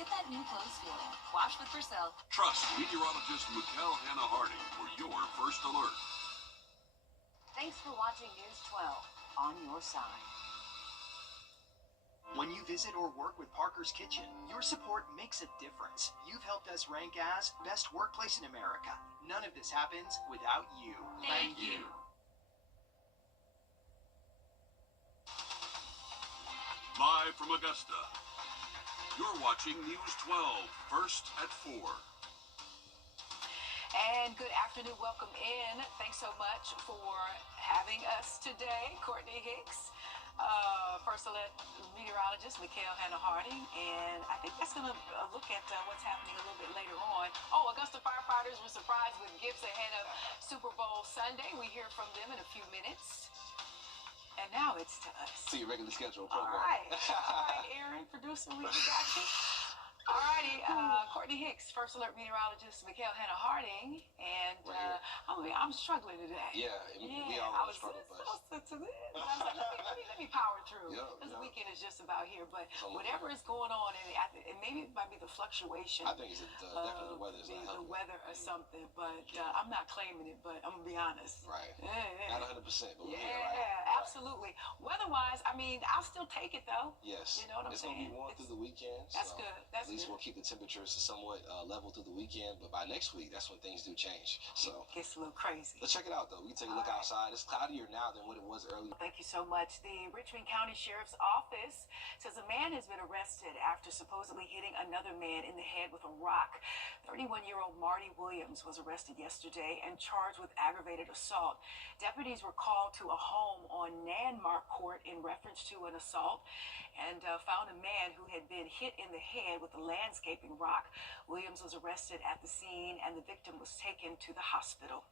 Get that new clothes feeling. Wash with Purcell. Trust meteorologist Mikkel Hannah Harding for your first alert. Thanks for watching News 12 on your side. When you visit or work with Parker's Kitchen, your support makes a difference. You've helped us rank as best workplace in America. None of this happens without you. Thank you. Live from Augusta, you're watching News 12, first at 4. And good afternoon, welcome in. Thanks so much for having us today, Courtney Hicks, First Alert meteorologist Mikkel Hannah Harding, and I think that's going to look at what's happening a little bit later on. Oh, Augusta firefighters were surprised with gifts ahead of Super Bowl Sunday. We hear from them in a few minutes. And now it's to us. See your regular schedule All program. right, Aaron, producer, we got you. All righty, Courtney Hicks, First Alert meteorologist, Mikkel Hannah Harding, and I'm struggling today. Yeah, we all I on was the struggle bus. I was like, let me power through. This Yeah. weekend is just about here, but So, whatever is going on, and maybe it might be the fluctuation. I think it's definitely the weather. The weather or something, but I'm not claiming it, but I'm gonna be honest. Right. Yeah. Not 100%, but Yeah, we're here, right? absolutely. Weather-wise, I mean, I'll still take it though. Yes. You know what I'm it's saying? It's going to be warm through the weekend. That's so good. That's at least good. we'll keep the temperatures somewhat level through the weekend, but by next week, that's when things do change. So It gets a little crazy. let's check it out, though. We can take a look outside. It's cloudier now than what it was earlier. Thank you so much. The Richmond County Sheriff's Office says a man has been arrested after supposedly hitting another man in the head with a rock. 31-year-old Marty Williams was arrested yesterday and charged with aggravated assault. Deputies were called to a home on Nanmark Court in reference to an assault and found a man who had been hit in the head with a landscaping rock. Williams was arrested at the scene and the victim was taken to the hospital.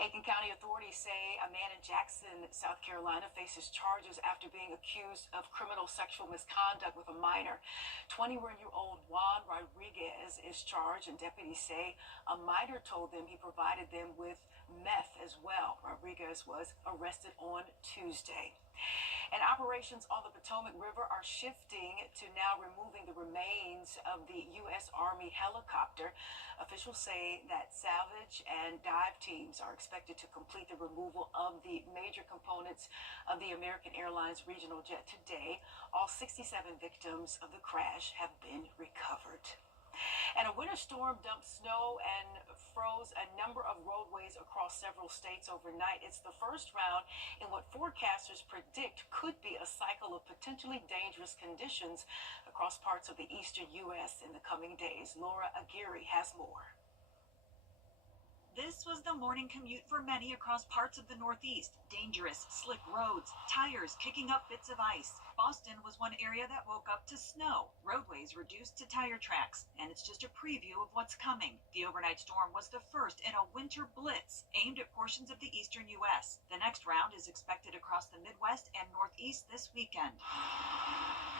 Aiken County authorities say a man in Jackson, South Carolina, faces charges after being accused of criminal sexual misconduct with a minor. 21-year-old Juan Rodriguez is charged, and deputies say a minor told them he provided them with meth as well. Rodriguez was arrested on Tuesday. And operations on the Potomac River are shifting to now removing the remains of the U.S. Army helicopter. Officials say that salvage and dive teams are expected to complete the removal of the major components of the American Airlines regional jet today. All 67 victims of the crash have been recovered. And a winter storm dumped snow and froze a number of roadways across several states overnight. It's the first round in what forecasters predict could be a cycle of potentially dangerous conditions across parts of the eastern U.S. in the coming days. Laura Aguirre has more. This was the morning commute for many across parts of the Northeast. Dangerous, slick roads, tires kicking up bits of ice. Boston was one area that woke up to snow. Roadways reduced to tire tracks, and it's just a preview of what's coming. The overnight storm was the first in a winter blitz aimed at portions of the eastern U.S. The next round is expected across the Midwest and Northeast this weekend.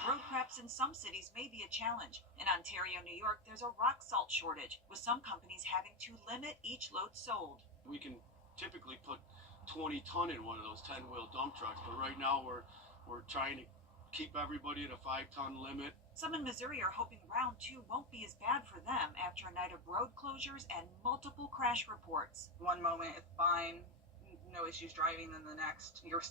Road preps in some cities may be a challenge. In Ontario, New York, there's a rock salt shortage, with some companies having to limit each load sold. We can typically put 20 ton in one of those 10-wheel dump trucks, but right now we're trying to keep everybody at a 5-ton limit. Some in Missouri are hoping round 2 won't be as bad for them after a night of road closures and multiple crash reports. One moment it's fine, no issues driving, then the next you're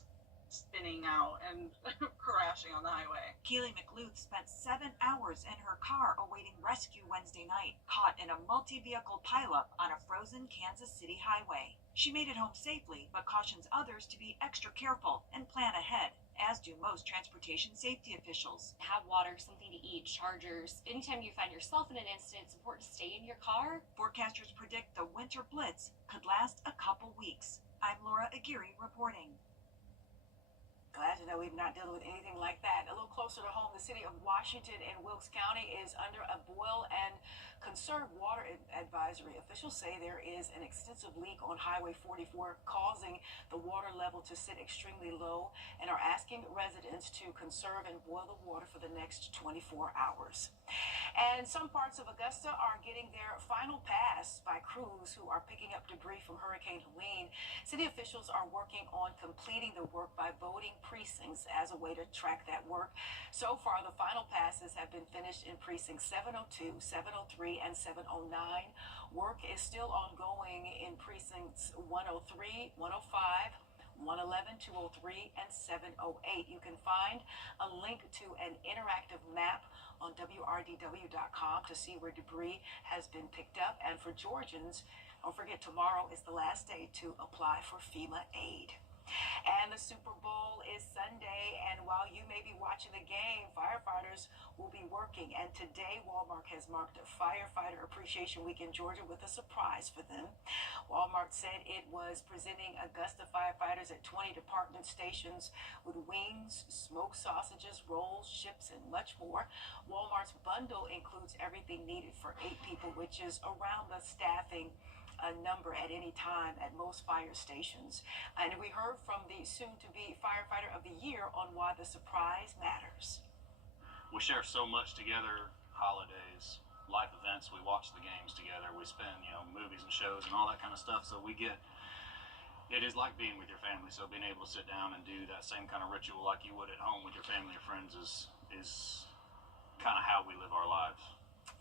spinning out and crashing on the highway. Keely McLuth spent 7 hours in her car awaiting rescue Wednesday night, caught in a multi-vehicle pileup on a frozen Kansas City highway. She made it home safely, but cautions others to be extra careful and plan ahead, as do most transportation safety officials. Have water, something to eat, chargers. Anytime you find yourself in an incident, it's important to stay in your car. Forecasters predict the winter blitz could last a couple weeks. I'm Laura Aguirre reporting. Glad to know we've not dealt with anything like that. A little closer to home, the city of Washington and Wilkes County is under a boil and conserve water advisory. Officials say there is an extensive leak on Highway 44 causing the water level to sit extremely low and are asking residents to conserve and boil the water for the next 24 hours. And some parts of Augusta are getting their final pass by crews who are picking up debris from Hurricane Helene. City officials are working on completing the work by voting precincts as a way to track that work. So far, the final passes have been finished in precincts 702, 703, and 709. Work is still ongoing in precincts 103, 105, 111, 203, and 708. You can find a link to an interactive map on Wrdw.com to see where debris has been picked up. And for Georgians, don't forget, tomorrow is the last day to apply for FEMA aid. And the Super Bowl is Sunday, and while you may be watching the game, firefighters will be working. And today, Walmart has marked a Firefighter Appreciation Week in Georgia with a surprise for them. Walmart said it was presenting Augusta firefighters at 20 department stations with wings, smoked sausages, rolls, chips, and much more. Walmart's bundle includes everything needed for 8 people, which is around the staffing number at any time at most fire stations. And we heard from the soon-to-be Firefighter of the Year on why the surprise matters. We share so much together, holidays, life events, we watch the games together, we spend, movies and shows and all that kind of stuff, so it is like being with your family, so being able to sit down and do that same kind of ritual like you would at home with your family or friends is kind of how we live our lives.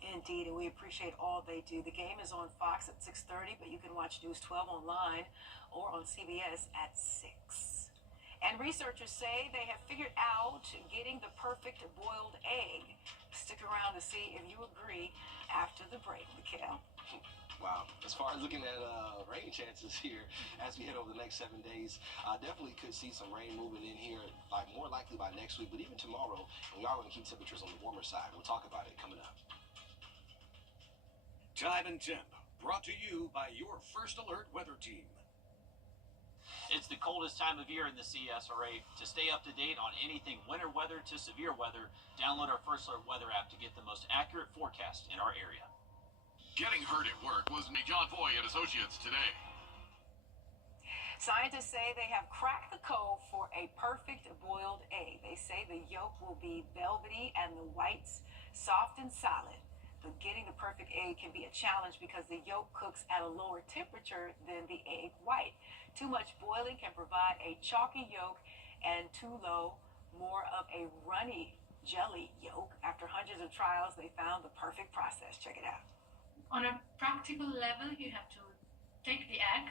Indeed, and we appreciate all they do. The game is on Fox at 6:30, but you can watch News 12 online or on CBS at 6. And researchers say they have figured out getting the perfect boiled egg. Stick around to see if you agree after the break, Mikhail. Wow. As far as looking at rain chances here as we head over the next 7 days, definitely could see some rain moving in here, more likely by next week, but even tomorrow. And we are going to keep temperatures on the warmer side. We'll talk about it coming up. Time and Temp, brought to you by your First Alert weather team. It's the coldest time of year in the CSRA. To stay up to date on anything winter weather to severe weather, download our First Alert weather app to get the most accurate forecast in our area. Getting hurt at work was John Foy and Associates today. Scientists say they have cracked the code for a perfect boiled egg. They say the yolk will be velvety and the whites soft and solid. But getting the perfect egg can be a challenge because the yolk cooks at a lower temperature than the egg white. Too much boiling can provide a chalky yolk, and too low, more of a runny jelly yolk. After hundreds of trials, they found the perfect process. Check it out. On a practical level, you have to take the egg,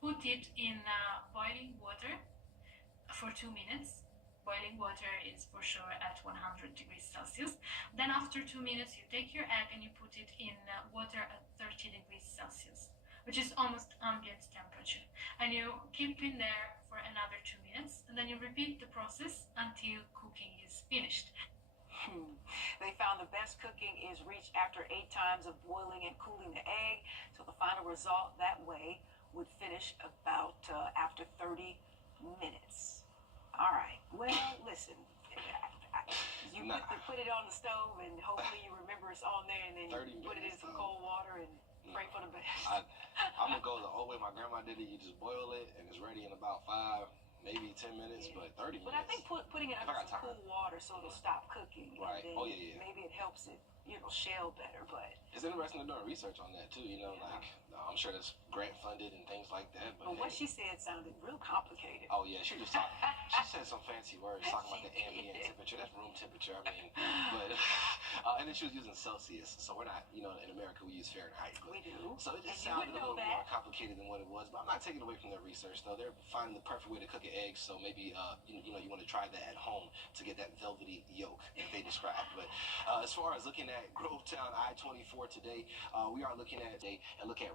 put it in boiling water for 2 minutes. Boiling water is for sure at 100 degrees Celsius. Then after 2 minutes, you take your egg and you put it in water at 30 degrees Celsius, which is almost ambient temperature. And you keep in there for another 2 minutes, and then you repeat the process until cooking is finished. They found the best cooking is reached after 8 times of boiling and cooling the egg. So the final result that way would finish about after 30 minutes. All right. Well, listen. You put it on the stove, and hopefully you remember it's on there, and then you put it in some cold water and pray for the best. I'm going to go the old way my grandma did it. You just boil it, and it's ready in about 5, maybe 10 minutes, but 30 minutes. But I think putting it under some cool water so it'll stop cooking. Right. And then maybe it helps it, shell better, but... It's interesting to do research on that, too, I'm sure that's grant-funded and things like that, but what she said sounded real complicated. Oh, yeah, she just talked... she said some fancy words, talking about the ambient temperature. That's room temperature, but... and then she was using Celsius, so we're not, in America we use Fahrenheit. But, we do. So it just sounded a little more complicated than what it was, but I'm not taking away from their research, though. They're finding the perfect way to cook an egg, so maybe, you want to try that at home to get that velvety yolk that they described. But as far as looking at Grovetown I-24 today, we are looking at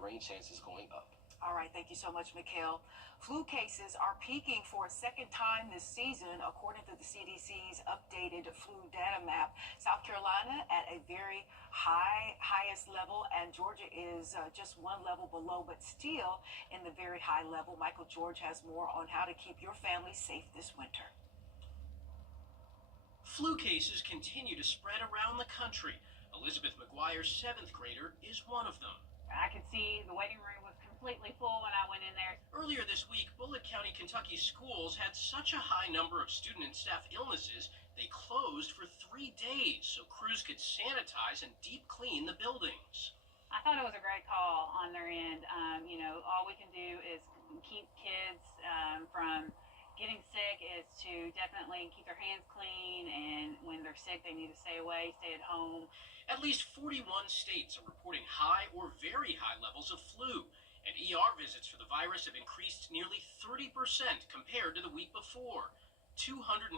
rain chances going up. All right, thank you so much, Mikhail. Flu cases are peaking for a second time this season, according to the CDC's updated flu data map. South Carolina at a very highest level, and Georgia is just one level below, but still in the very high level. Michael George has more on how to keep your family safe this winter. Flu cases continue to spread around the country. Elizabeth McGuire's 7th grader is one of them. I could see the waiting room was completely full when I went in there. Earlier this week, Bullitt County, Kentucky schools had such a high number of student and staff illnesses, they closed for 3 days so crews could sanitize and deep clean the buildings. I thought it was a great call on their end. All we can do is keep kids from getting sick, is to definitely keep their hands clean, and when they're sick, they need to stay away, stay at home. At least 41 states are reporting high or very high levels of flu, and ER visits for the virus have increased nearly 30% compared to the week before. 250,000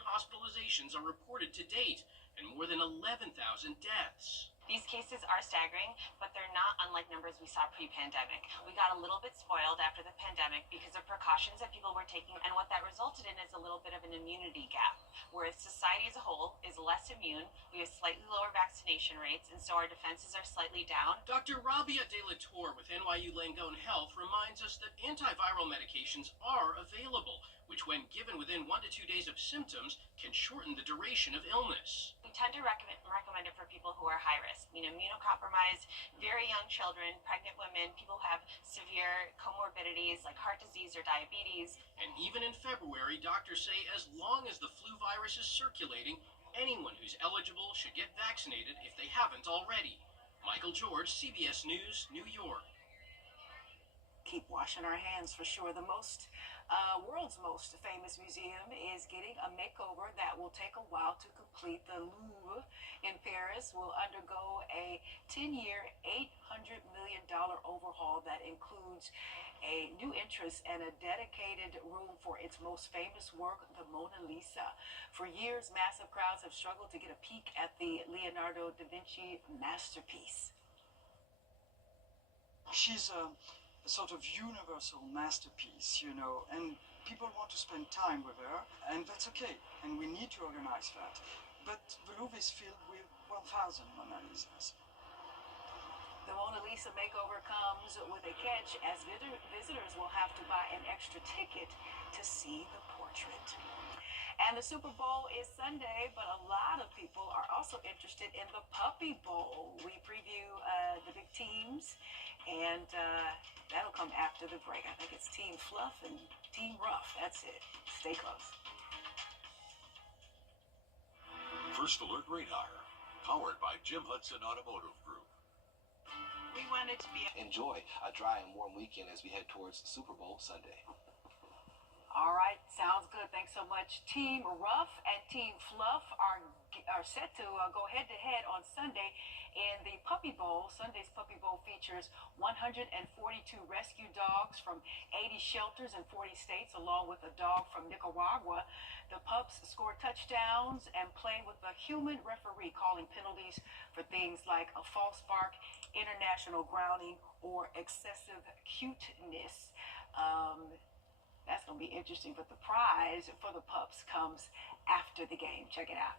hospitalizations are reported to date, and more than 11,000 deaths. These cases are staggering, but they're not unlike numbers we saw pre-pandemic. We got a little bit spoiled after the pandemic because of precautions that people were taking, and what that resulted in is a little bit of an immunity gap, where society as a whole is less immune, we have slightly lower vaccination rates, and so our defenses are slightly down. Dr. Rabia De La Torre with NYU Langone Health reminds us that antiviral medications are available, which when given within 1 to 2 days of symptoms can shorten the duration of illness. We tend to recommend it for people who are high risk, immunocompromised, very young children, pregnant women, people who have severe comorbidities like heart disease or diabetes. And even in February, doctors say as long as the flu virus is circulating, anyone who's eligible should get vaccinated if they haven't already. Michael George, CBS News, New York. Keep washing our hands for sure. The world's most famous museum is getting a makeover that will take a while to complete. The Louvre in Paris will undergo a 10-year, $800 million overhaul that includes a new entrance and a dedicated room for its most famous work, the Mona Lisa. For years, massive crowds have struggled to get a peek at the Leonardo da Vinci masterpiece. She's a sort of universal masterpiece, and people want to spend time with her, and that's okay, and we need to organize that. But the Louvre is filled with 1,000 Mona Lisas. The Mona Lisa makeover comes with a catch, as visitors will have to buy an extra ticket to see the portrait. And the Super Bowl is Sunday, but a lot of people are also interested in the Puppy Bowl. We preview the big teams, and that'll come after the break. I think it's Team Fluff and Team Rough. That's it. Stay close. First Alert Radar, powered by Jim Hudson Automotive Group. We wanted to be. Enjoy a dry and warm weekend as we head towards Super Bowl Sunday. All right, sounds good. Thanks so much. Team Rough and Team Fluff are set to go head-to-head on Sunday in the Puppy Bowl. Sunday's Puppy Bowl features 142 rescue dogs from 80 shelters in 40 states, along with a dog from Nicaragua. The pups score touchdowns and play with a human referee, calling penalties for things like a false bark, international grounding, or excessive cuteness. That's going to be interesting, but the prize for the pups comes after the game. Check it out.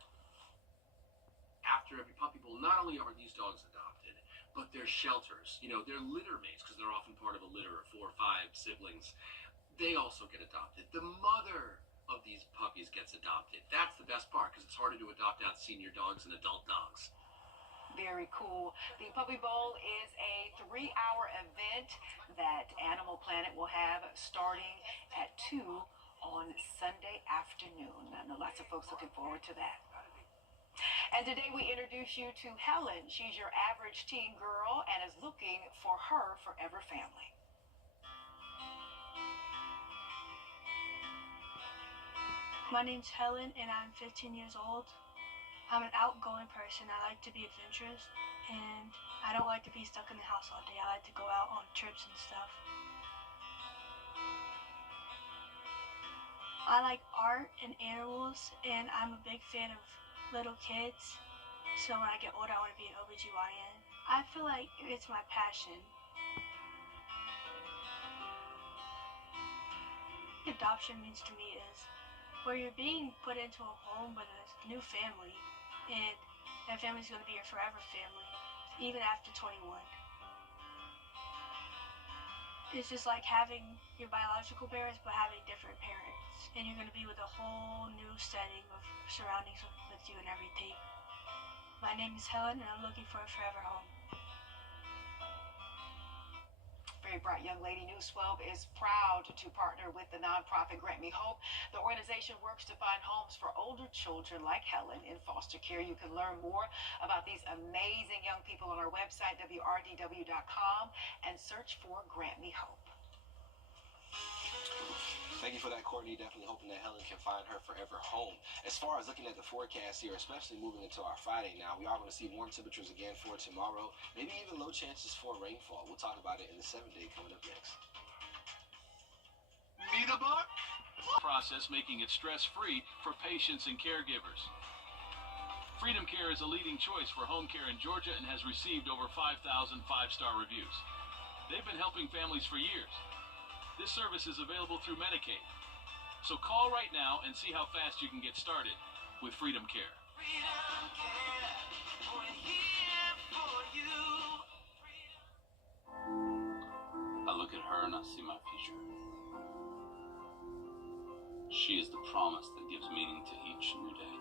After every Puppy Bowl, not only are these dogs adopted, but they're shelters. They're litter mates because they're often part of a litter of 4 or 5 siblings. They also get adopted. The mother of these puppies gets adopted. That's the best part because it's harder to adopt out senior dogs and adult dogs. Very cool. The Puppy Bowl is a 3-hour event that Animal Planet will have starting at 2 on Sunday afternoon. I know lots of folks looking forward to that. And today we introduce you to Helen. She's your average teen girl and is looking for her forever family. My name's Helen and I'm 15 years old. I'm an outgoing person. I like to be adventurous, and I don't like to be stuck in the house all day. I like to go out on trips and stuff. I like art and animals, and I'm a big fan of little kids. So when I get older, I want to be an OBGYN. I feel like it's my passion. Adoption means to me is where you're being put into a home with a new family, and that family's going to be your forever family, even after 21. It's just like having your biological parents, but having different parents. And you're going to be with a whole new setting of surroundings with you and everything. My name is Helen, and I'm looking for a forever home. very bright young lady. News 12 is proud to partner with the nonprofit Grant Me Hope. The organization works to find homes for older children like Helen in foster care. You can learn more about these amazing young people on our website, wrdw.com, and search for Grant Me Hope. Thank you for that, Courtney. Definitely hoping that Helen can find her forever home. As far as looking at the forecast here, especially moving into our Friday now, we are going to see warm temperatures again for tomorrow. Maybe even low chances for rainfall. We'll talk about it in the 7-day coming up next. Need a buck? Process making it stress-free for patients and caregivers. Freedom Care is a leading choice for home care in Georgia and has received over 5,000 five-star reviews. They've been helping families for years. This service is available through Medicaid. So call right now and see how fast you can get started with Freedom Care. Freedom Care, we're here for you. I look at her and I see my future. She is the promise that gives meaning to each new day.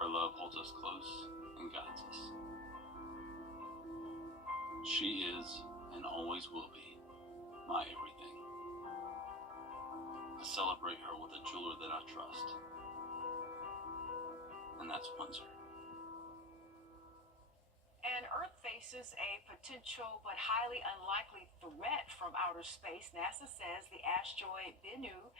Her love holds us close and guides us. She is and always will be my everything. I celebrate her with a jeweler that I trust, and that's Windsor. And Earth faces a potential but highly unlikely threat from outer space. NASA says the asteroid Bennu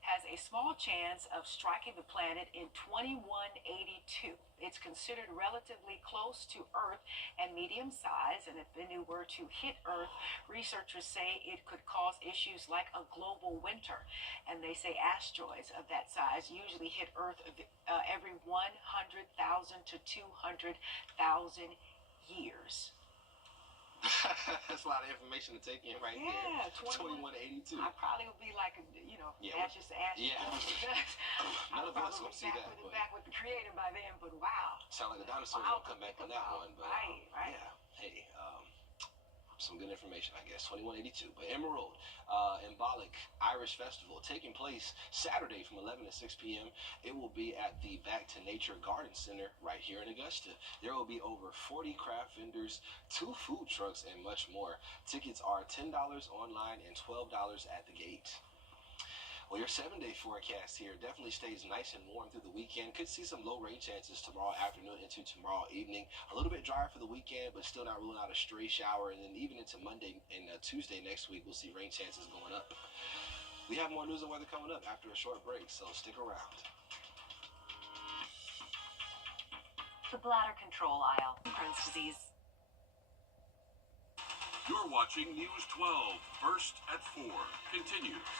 has a small chance of striking the planet in 2182. It's considered relatively close to Earth and medium size, and if Bennu were to hit Earth, researchers say it could cause issues like a global winter. And they say asteroids of that size usually hit Earth every 100,000 to 200,000 years. That's a lot of information to take in right there. Yeah, 2182. I probably would be like, ashes to ashes. Yeah. None of us will see that. Back with the creator by then, but wow. Sound like the dinosaurs will come back on that one. But, right. Yeah. Hey, some good information, I guess. 2182. But Emerald, Embolic Irish Festival taking place Saturday from 11 to 6 p.m. It will be at the Back to Nature Garden Center right here in Augusta. There will be over 40 craft vendors, 2 food trucks, and much more. Tickets are $10 online and $12 at the gate. Well, your 7-day forecast here definitely stays nice and warm through the weekend. Could see some low rain chances tomorrow afternoon into tomorrow evening. A little bit drier for the weekend, but still not ruling out a stray shower. And then even into Monday and Tuesday next week, we'll see rain chances going up. We have more news and weather coming up after a short break, so stick around. The bladder control aisle. Crohn's disease. You're watching News 12, First at 4. Continues.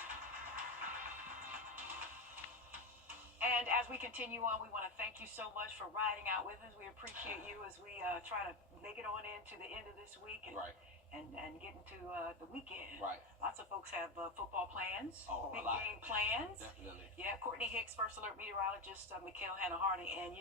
And as we continue on, we want to thank you so much for riding out with us. We appreciate you as we try to make it on into the end of this week and get into the weekend. Right. Lots of folks have football plans, big game plans. Definitely. Yeah, Courtney Hicks, First Alert meteorologist, Mikhail Hannah-Hardy. And,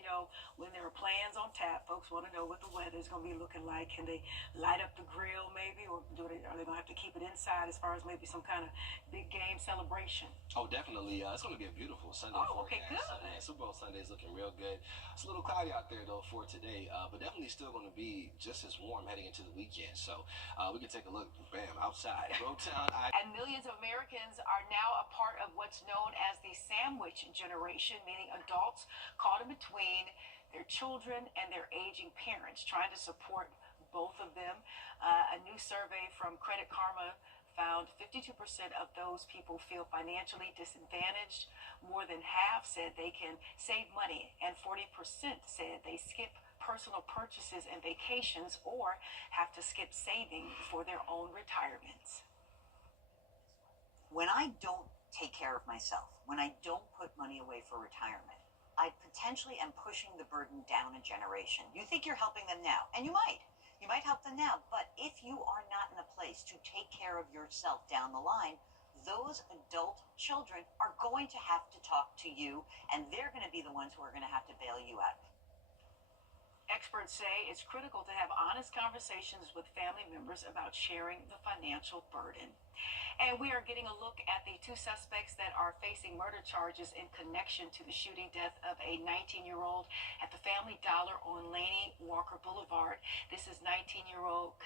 when there are plans on tap, folks want to know what the weather is going to be looking like. Can they light up the grill maybe, or are they going to have to keep it inside as far as maybe some kind of big game celebration? Oh, definitely. It's going to be a beautiful Sunday okay, forecast. good. Super Bowl Sunday is looking real good. It's a little cloudy out there, though, for today, but definitely still going to be just as warm heading into the weekend. So we can take a look, bam, outside. Roadtown. And millions of Americans are now a part of what's known as the sandwich generation, meaning adults caught in between their children and their aging parents, trying to support both of them. A new survey from Credit Karma found 52% of those people feel financially disadvantaged. More than half said they can save money, and 40% said they skip personal purchases and vacations or have to skip saving for their own retirements. When I don't take care of myself, when I don't put money away for retirement, I potentially am pushing the burden down a generation. You think you're helping them now, and you might. You might help them now, but if you are not in a place to take care of yourself down the line, those adult children are going to have to talk to you, and they're going to be the ones who are going to have to bail you out. Experts Experts say it's critical to have honest conversations with family members about sharing the financial burden. And we are getting a look at the two suspects that are facing murder charges in connection to the shooting death of a 19-year-old at the Family Dollar on Laney Walker Boulevard. This is 19-year-old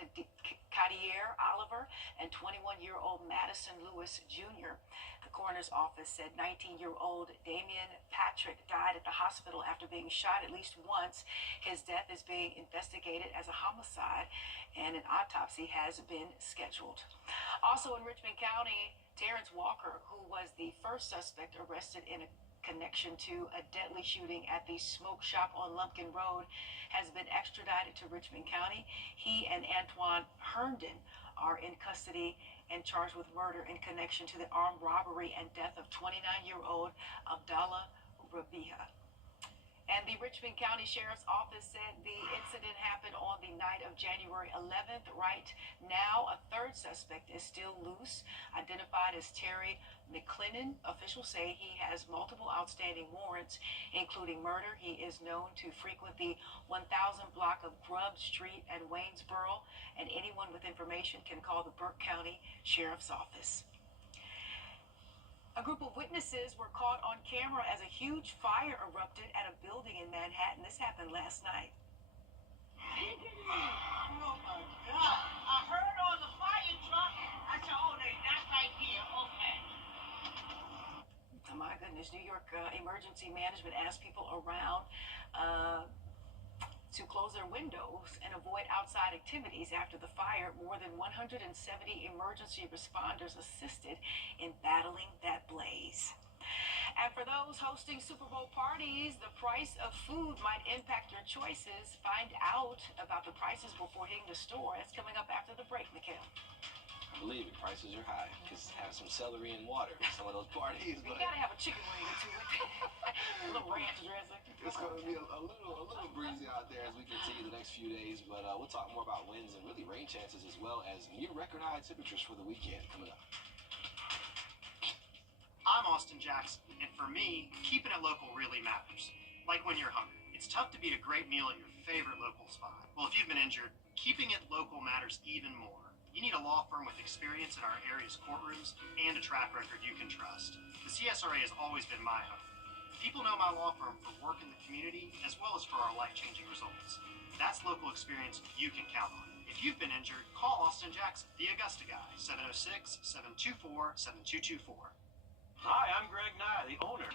Kadier Oliver and 21-year-old Madison Lewis Jr. The coroner's office said 19-year-old Damian Patrick died at the hospital after being shot at least once. His death is being investigated as a homicide, and an autopsy has been scheduled. Also in Richmond County, Terrence Walker, who was the first suspect arrested in a connection to a deadly shooting at the smoke shop on Lumpkin Road, has been extradited to Richmond County. He and Antoine Herndon are in custody and charged with murder in connection to the armed robbery and death of 29-year-old Abdallah Rabiha. And the Richmond County Sheriff's Office said the incident happened on the night of January 11th. Right now, a third suspect is still loose, identified as Terry McClennan. Officials say he has multiple outstanding warrants, including murder. He is known to frequent the 1000 block of Grubb Street at Waynesboro, and anyone with information can call the Burke County Sheriff's Office. A group of witnesses were caught on camera as a huge fire erupted at a building in Manhattan. This happened last night. Oh my God. I heard on the fire truck. I said, oh, that's right here. Okay. Oh my goodness. New York Emergency Management asked people around to close their windows and avoid outside activities after the fire. More than 170 emergency responders assisted in battling that blaze. And for those hosting Super Bowl parties, the price of food might impact your choices. Find out about the prices before hitting the store. That's coming up after the break, Mikhail. I believe it. Prices are high. Just have some celery and water for some of those parties. You gotta have a chicken wing or two with it. A little ranch dressing. It's going to be a little breezy out there as we continue the next few days, but we'll talk more about winds and really rain chances as well as near record high temperatures for the weekend coming up. I'm Austin Jackson, and for me, keeping it local really matters. Like when you're hungry. It's tough to beat a great meal at your favorite local spot. Well, if you've been injured, keeping it local matters even more. You need a law firm with experience in our area's courtrooms and a track record you can trust. The CSRA has always been my home. People know my law firm for work in the community as well as for our life-changing results. That's local experience you can count on. If you've been injured, call Austin Jackson, the Augusta guy, 706-724-7224. Hi, I'm Greg Nye, the owner.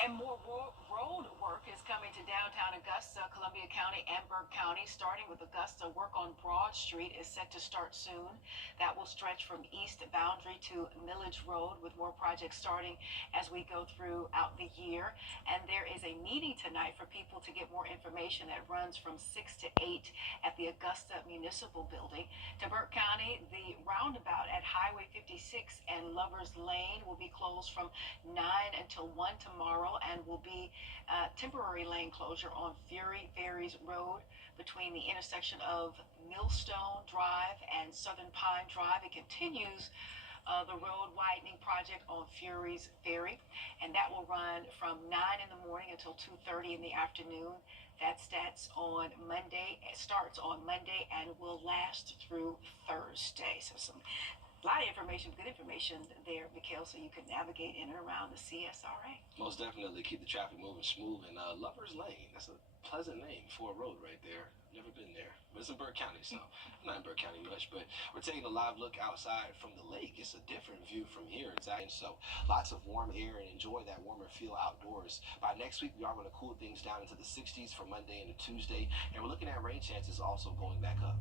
And more road work is coming to downtown Augusta, Columbia County, and Burke County. Starting with Augusta, work on Broad Street is set to start soon. That will stretch from east boundary to Millage Road, with more projects starting as we go throughout the year. And there is a meeting tonight for people to get more information that runs from 6 to 8 at the Augusta Municipal Building. To Burke County, the roundabout at Highway 56 and Lovers Lane will be closed from 9 until 1 tomorrow, and will be temporary lane closure on Fury Ferries Road between the intersection of Millstone Drive and Southern Pine Drive. It continues the road widening project on Fury's Ferry, and that will run from 9 in the morning until 2:30 in the afternoon. That starts on Monday and will last through Thursday. So a lot of information, good information there, Mikhail, so you can navigate in and around the CSRA. Most definitely keep the traffic moving smooth. And Lover's Lane, that's a pleasant name for a road right there. Never been there, but it's in Burke County, so I'm not in Burke County much, but we're taking a live look outside from the lake. It's a different view from here. Exactly. So lots of warm air, and enjoy that warmer feel outdoors. By next week, we are going to cool things down into the 60s for Monday into Tuesday, and we're looking at rain chances also going back up.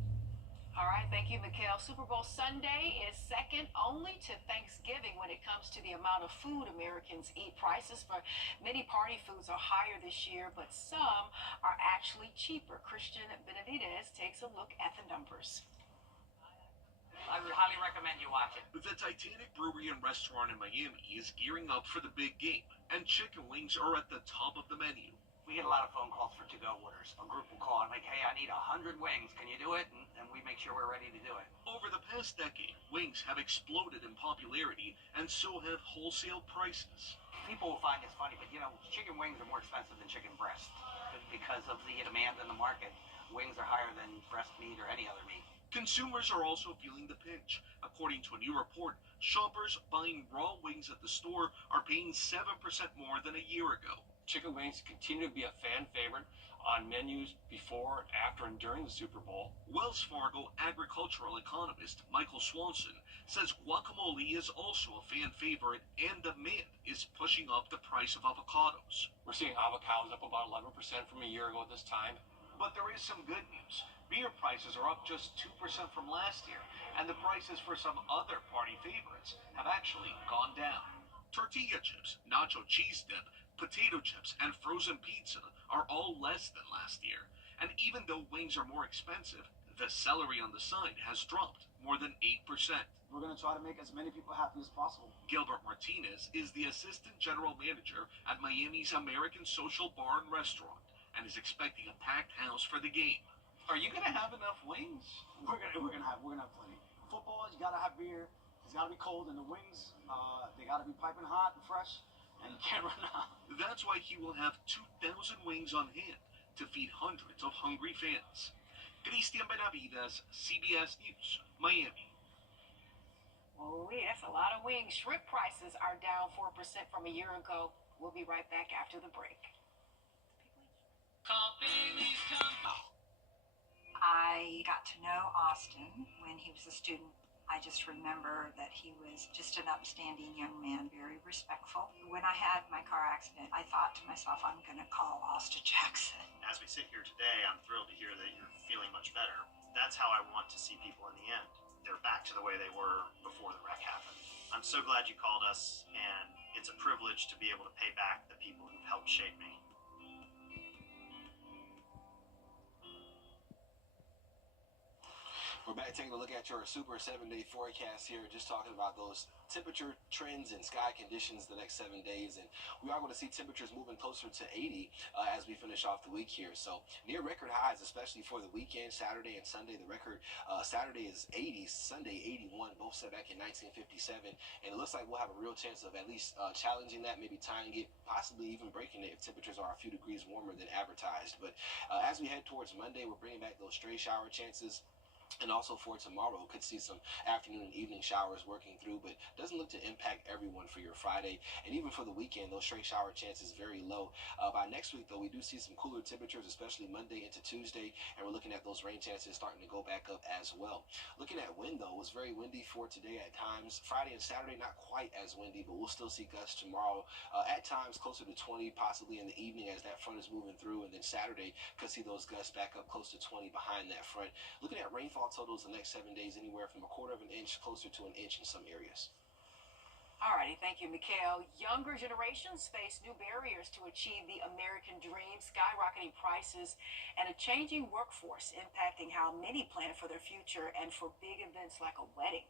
All right, thank you, Mikhail. Super Bowl Sunday is second only to Thanksgiving when it comes to the amount of food Americans eat. Prices for many party foods are higher this year, but some are actually cheaper. Christian Benavidez takes a look at the numbers. I would highly recommend you watch it. The Titanic Brewery and Restaurant in Miami is gearing up for the big game, and chicken wings are at the top of the menu. We get a lot of phone calls for to-go orders. A group will call and like, hey, I need 100 wings. Can you do it? And we make sure we're ready to do it. Over the past decade, wings have exploded in popularity, and so have wholesale prices. People will find this funny, but you know, chicken wings are more expensive than chicken breast because of the demand in the market. Wings are higher than breast meat or any other meat. Consumers are also feeling the pinch. According to a new report, shoppers buying raw wings at the store are paying 7% more than a year ago. Chicken wings continue to be a fan favorite on menus before, after, and during the Super Bowl. Wells Fargo agricultural economist Michael Swanson says guacamole is also a fan favorite and demand is pushing up the price of avocados. We're seeing avocados up about 11% from a year ago at this time. But there is some good news. Beer prices are up just 2% from last year, and the prices for some other party favorites have actually gone down. Tortilla chips, nacho cheese dip, potato chips, and frozen pizza are all less than last year. And even though wings are more expensive, the celery on the side has dropped more than 8%. We're going to try to make as many people happy as possible. Gilbert Martinez is the assistant general manager at Miami's American Social Bar and Restaurant and is expecting a packed house for the game. Are you going to have enough wings? We're gonna have plenty. Football, you gotta have beer. It's gotta be cold, and the wings, they gotta be piping hot and fresh, and you can't run out. That's why he will have 2,000 wings on hand to feed hundreds of hungry fans. Cristian Benavides, CBS News, Miami. Oh, yeah, that's a lot of wings. Shrimp prices are down 4% from a year ago. We'll be right back after the break. I got to know Austin when he was a student. I just remember that he was just an upstanding young man, very respectful. When I had my car accident, I thought to myself, I'm going to call Austin Jackson. As we sit here today, I'm thrilled to hear that you're feeling much better. That's how I want to see people in the end. They're back to the way they were before the wreck happened. I'm so glad you called us, and it's a privilege to be able to pay back the people who've helped shape me. We're back taking a look at your Super 7-day forecast here, just talking about those temperature trends and sky conditions the next 7 days. And we are going to see temperatures moving closer to 80 as we finish off the week here. So near record highs, especially for the weekend, Saturday and Sunday. The record Saturday is 80, Sunday 81, both set back in 1957. And it looks like we'll have a real chance of at least challenging that, maybe tying it, possibly even breaking it if temperatures are a few degrees warmer than advertised. But as we head towards Monday, we're bringing back those stray shower chances. And also for tomorrow, could see some afternoon and evening showers working through, but doesn't look to impact everyone for your Friday. And even for the weekend, those straight shower chances very low. By next week, though, we do see some cooler temperatures, especially Monday into Tuesday, and we're looking at those rain chances starting to go back up as well. Looking at wind, though, it was very windy for today at times. Friday and Saturday, not quite as windy, but we'll still see gusts tomorrow. At times, closer to 20, possibly in the evening as that front is moving through, and then Saturday, could see those gusts back up close to 20 behind that front. Looking at rainfall totals the next 7 days, anywhere from 1/4 of an inch closer to an inch in some areas. Alrighty, thank you, Mikhail. Younger generations face new barriers to achieve the American dream, skyrocketing prices, and a changing workforce impacting how many plan for their future and for big events like a wedding.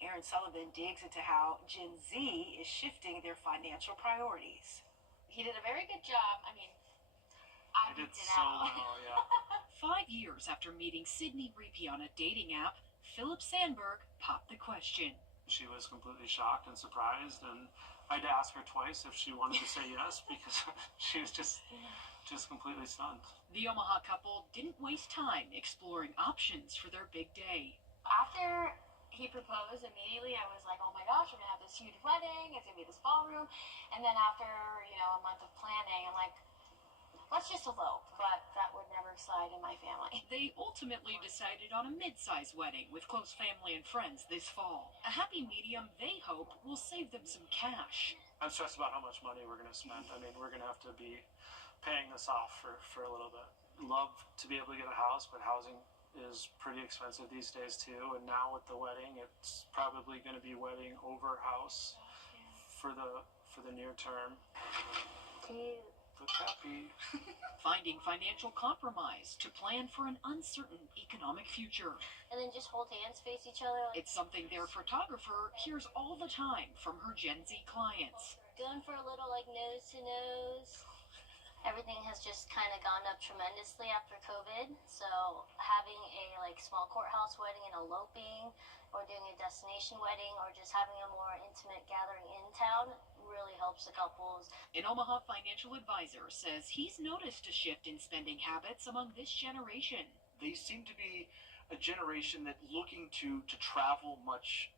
Aaron Sullivan digs into how Gen Z is shifting their financial priorities. He did a very good job. I mean, I did picked it so out. well, yeah. 5 years after meeting Sydney Reapy on a dating app, Philip Sandberg popped the question. She was completely shocked and surprised, and I had to ask her twice if she wanted to say yes because she was just completely stunned. The Omaha couple didn't waste time exploring options for their big day. After he proposed, immediately I was like, oh my gosh, we're going to have this huge wedding. It's going to be this ballroom. And then after, a month of planning, I'm like, let's just elope, but that would never slide in my family. They ultimately decided on a mid-size wedding with close family and friends this fall. A happy medium they hope will save them some cash. I'm stressed about how much money we're going to spend. I mean, we're going to have to be paying this off for a little bit. Love to be able to get a house, but housing is pretty expensive these days too. And now with the wedding, it's probably going to be wedding over house for the near term. Happy. Finding financial compromise to plan for an uncertain economic future. And then just hold hands, face each other. It's something their photographer hears all the time from her Gen Z clients. Going for a little nose to nose. Everything has just kind of gone up tremendously after COVID. So having a small courthouse wedding and eloping, or doing a destination wedding, or just having a more intimate gathering in town really helps the couples. An Omaha financial advisor says he's noticed a shift in spending habits among this generation. They seem to be a generation that looking to travel much,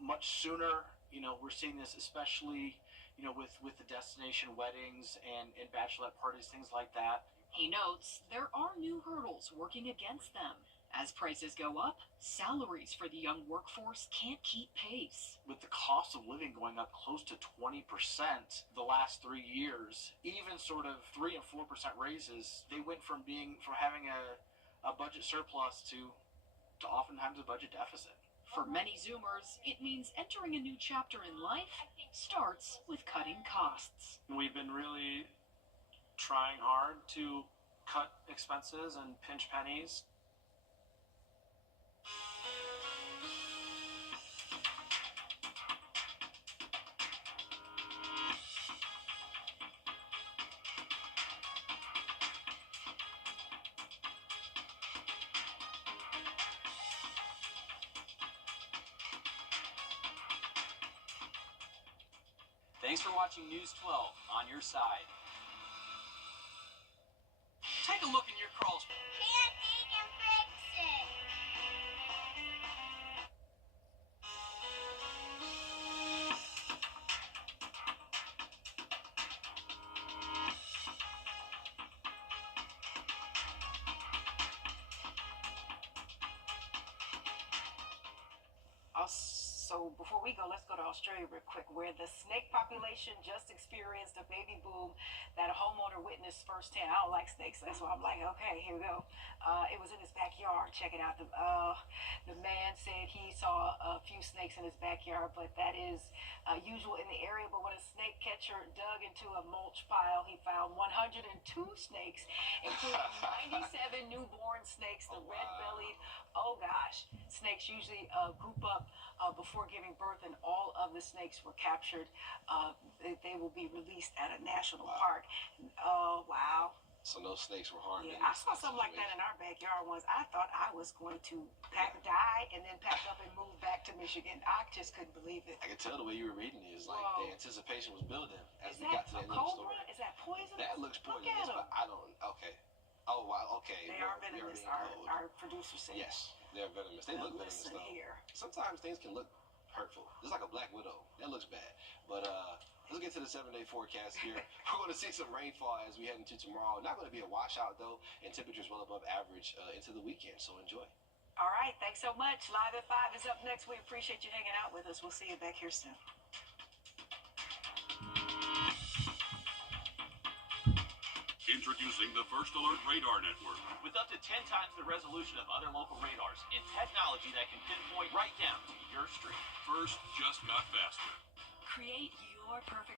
much sooner. We're seeing this especially, with the destination weddings and bachelorette parties, things like that. He notes there are new hurdles working against them. As prices go up, salaries for the young workforce can't keep pace. With the cost of living going up close to 20% the last 3 years, even sort of 3 and 4% raises, they went from having a budget surplus to oftentimes a budget deficit. For many Zoomers, it means entering a new chapter in life starts with cutting costs. We've been really trying hard to cut expenses and pinch pennies. Thanks for watching News 12 on your side. Take a look in your crawl space. Candy can fix it. So before we go, let's go to Australia real quick, where the snake population just experienced a baby boom that a homeowner witnessed firsthand. I don't like snakes, so that's why I'm like, okay, here we go. It was in his backyard. Check it out. The man said he saw a few snakes in his backyard, but that is usual in the area. But when a snake catcher dug into a mulch pile, he found 102 snakes, including 97 newborn snakes, the red-bellied, oh gosh, snakes usually group up before giving birth, and all of the snakes were captured. They will be released at a national park. Oh, wow. So no snakes were harmed. Yeah, I saw something like that in our backyard once. I thought I was going to die and then pack up and move back to Michigan. I just couldn't believe it. I could tell the way you were reading it. It's like the anticipation was building as we got to that little story. Is that poison? That looks poisonous, but I don't. Okay. Oh wow. Okay. They are venomous. Our producer said. Yes, they're venomous. They look venomous though. Sometimes things can look hurtful. It's like a black widow. That looks bad. But let's get to the 7-day forecast here. We're going to see some rainfall as we head into tomorrow. Not going to be a washout though, and temperatures well above average into the weekend. So enjoy. All right. Thanks so much. Live at 5 is up next. We appreciate you hanging out with us. We'll see you back here soon. Introducing the First Alert Radar Network. With up to 10 times the resolution of other local radars and technology that can pinpoint right down to your street. First just got faster. Create your perfect